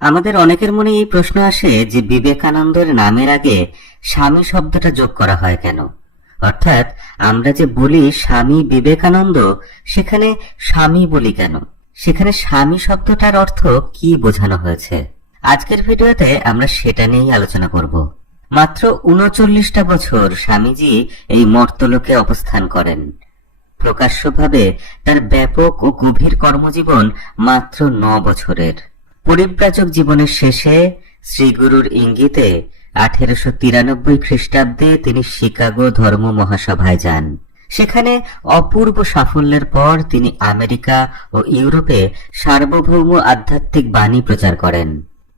আমাদের অনেকের মনে এই প্রশ্ন আসে যে বিবেকানন্দের নামের আগে স্বামী শব্দটা যোগ করা হয় কেন? অর্থাৎ আমরা যে বলি স্বামী বিবেকানন্দ, সেখানে স্বামী বলি কেন? সেখানে স্বামী শব্দটার অর্থ কি বোঝানো হয়েছে? আজকের ভিডিওতে আমরা সেটা নিয়েই আলোচনা করব। মাত্র উনচল্লিশটা বছর স্বামীজি এই মর্তলোকে অবস্থান করেন। প্রকাশ্যভাবে তার ব্যাপক ও গভীর কর্মজীবন মাত্র ন বছরের। পরিব্রাজক জীবনের শেষে শ্রীগুরুর ইঙ্গিতে আঠেরোশো তিরানব্বই খ্রিস্টাব্দে তিনি শিকাগো ধর্ম মহাসভায় যান। সেখানে অপূর্ব সাফল্যের পর তিনি আমেরিকা ও ইউরোপে সার্বভৌম আধ্যাত্মিক বাণী প্রচার করেন।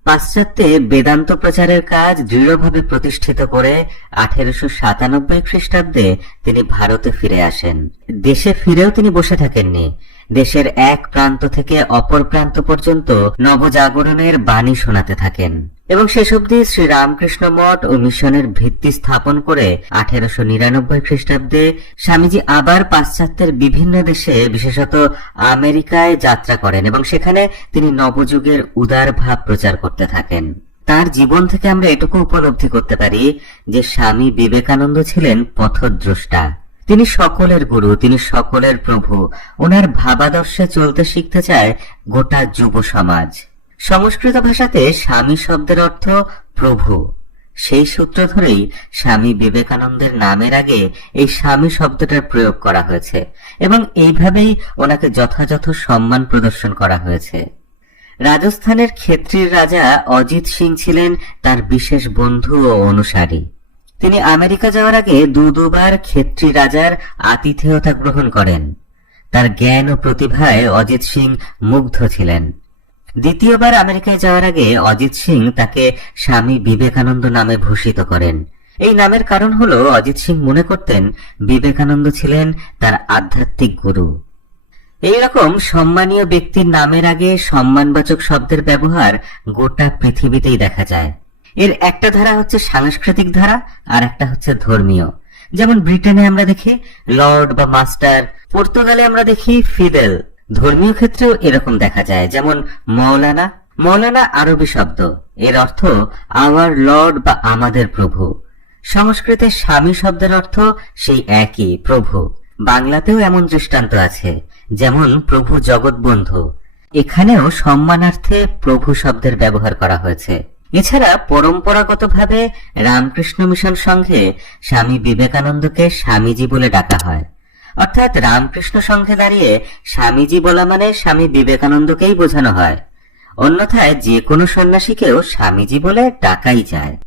পাশ্চাত্যে বেদান্ত প্রচারের কাজ দৃঢ়ভাবে প্রতিষ্ঠিত করে আঠেরোশো সাতানব্বই খ্রিস্টাব্দে তিনি ভারতে ফিরে আসেন। দেশে ফিরেও তিনি বসে থাকেননি। দেশের এক প্রান্ত থেকে অপর প্রান্ত পর্যন্ত নবজাগরণের বাণী শোনাতে থাকেন। এবং শেষ অবধি শ্রী রামকৃষ্ণ মঠ ও মিশনের ভিত্তি স্থাপন করে আঠেরোশো নিরানব্বই খ্রিস্টাব্দে স্বামীজি আবার পাশ্চাত্যের বিভিন্ন দেশে, বিশেষত আমেরিকায় যাত্রা করেন এবং সেখানে তিনি নবযুগের উদার ভাব প্রচার করতে থাকেন। তার জীবন থেকে আমরা এটুকু উপলব্ধি করতে পারি যে স্বামী বিবেকানন্দ ছিলেন পথদ্রষ্টা। তিনি সকলের গুরু, তিনি সকলের প্রভু। ওনার ভাবাদর্শে চলতে শিখতে চায় গোটা যুব সমাজ। সংস্কৃত ভাষাতে স্বামী শব্দের অর্থ প্রভু। সেই সূত্র ধরেই স্বামী বিবেকানন্দের নামের আগে এই স্বামী শব্দটার প্রয়োগ করা হয়েছে এবং এইভাবেই ওনাকে যথাযথ সম্মান প্রদর্শন করা হয়েছে। রাজস্থানের ক্ষেত্রীর রাজা অজিত সিং ছিলেন তার বিশেষ বন্ধু ও অনুসারী। তিনি আমেরিকা যাওয়ার আগে দু দুবার ক্ষেত্রী রাজার আতিথেয়তা গ্রহণ করেন। তার জ্ঞান ও প্রতিভায় অজিত সিং মুগ্ধ ছিলেন। দ্বিতীয়বার আমেরিকায় যাওয়ার আগে অজিত সিং তাকে স্বামী বিবেকানন্দ নামে ভূষিত করেন। এই নামের কারণ হল, অজিত সিং মনে করতেন বিবেকানন্দ ছিলেন তার আধ্যাত্মিক গুরু। এইরকম সম্মানীয় ব্যক্তির নামের আগে সম্মানবাচক শব্দের ব্যবহার গোটা পৃথিবীতেই দেখা যায়। এর একটা ধারা হচ্ছে সাংস্কৃতিক ধারা, আর একটা হচ্ছে ধর্মীয়। যেমন ব্রিটেনে আমরা দেখি, লর্ড বা মাস্টার, পর্তুগালে আমরা দেখি ফিদেল। ধর্মীয় ক্ষেত্রেও এরকম দেখা যায়, যেমন মৌলানা। মৌলানা আরবি শব্দ। এর অর্থ আওয়ার লর্ড বা আমাদের প্রভু। সংস্কৃতে স্বামী শব্দের অর্থ, সেই একই, প্রভু। বাংলাতেও এমন দৃষ্টান্ত আছে, যেমন, প্রভু জগৎবন্ধু। এখানেও সম্মানার্থে প্রভু শব্দের ব্যবহার করা হয়েছে। এছাড়া পরম্পরাগতভাবে রামকৃষ্ণ মিশন সংঘে স্বামী বিবেকানন্দকে স্বামীজি বলে ডাকা হয়। অর্থাৎ রামকৃষ্ণ সংঘে দাঁড়িয়ে স্বামীজি বলা মানে স্বামী বিবেকানন্দকেই বোঝানো হয়। অন্যথায় যে কোনো সন্ন্যাসীকেও স্বামীজি বলে ডাকাই যায়।